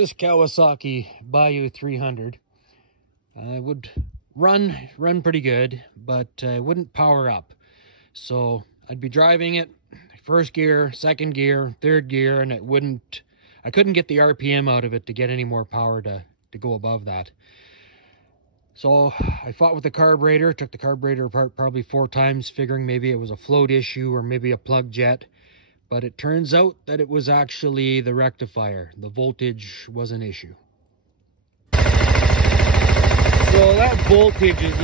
This Kawasaki Bayou 300 would run pretty good, but it wouldn't power up. So I'd be driving it first gear, second gear, third gear, and I couldn't get the RPM out of it to get any more power to go above that. So I fought with the carburetor, took the carburetor apart probably 4 times, figuring maybe it was a float issue or maybe a plug jet. But it turns out that it was actually the rectifier. The voltage was an issue. So that voltage is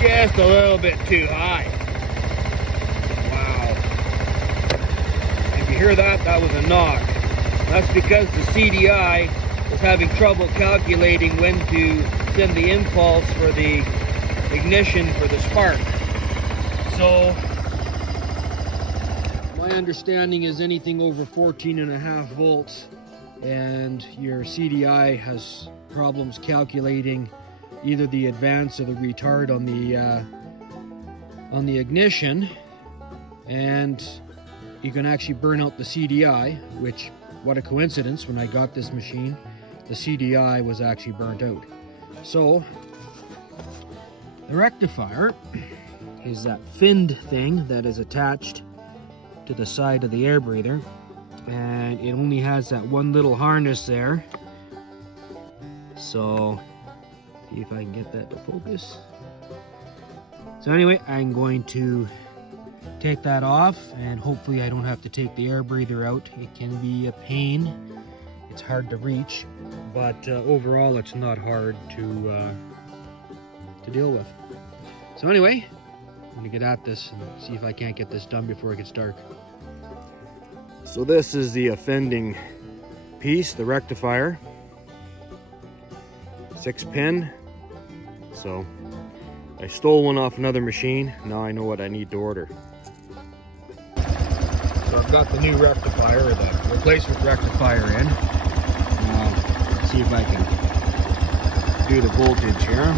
just a little bit too high. Wow. If you hear that, that was a knock. That's because the CDI is having trouble calculating when to send the impulse for the ignition for the spark. So my understanding is anything over 14.5 volts and your CDI has problems calculating either the advance or the retard on the ignition, and you can actually burn out the CDI, which, what a coincidence, when I got this machine the CDI was actually burnt out. So the rectifier is that finned thing that is attached to the side of the air breather, and it only has that one little harness there. So see if I can get that to focus. So anyway, I'm going to take that off, and hopefully I don't have to take the air breather out. It can be a pain, it's hard to reach, but overall it's not hard to deal with. So anyway, I'm gonna get at this and see if I can't get this done before it gets dark. So this is the offending piece, the rectifier. 6-pin. So I stole one off another machine. Now I know what I need to order. So I've got the new rectifier, or the replacement rectifier in. Let's see if I can do the voltage here.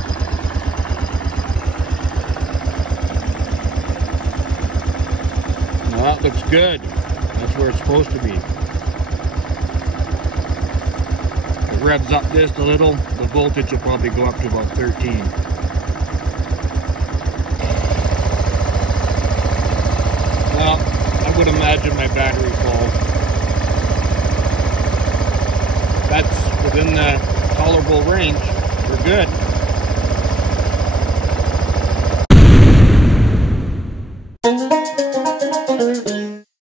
That looks good. That's where it's supposed to be. It revs up just a little. The voltage will probably go up to about 13. Well, I would imagine my battery falls. That's within the tolerable range. We're good.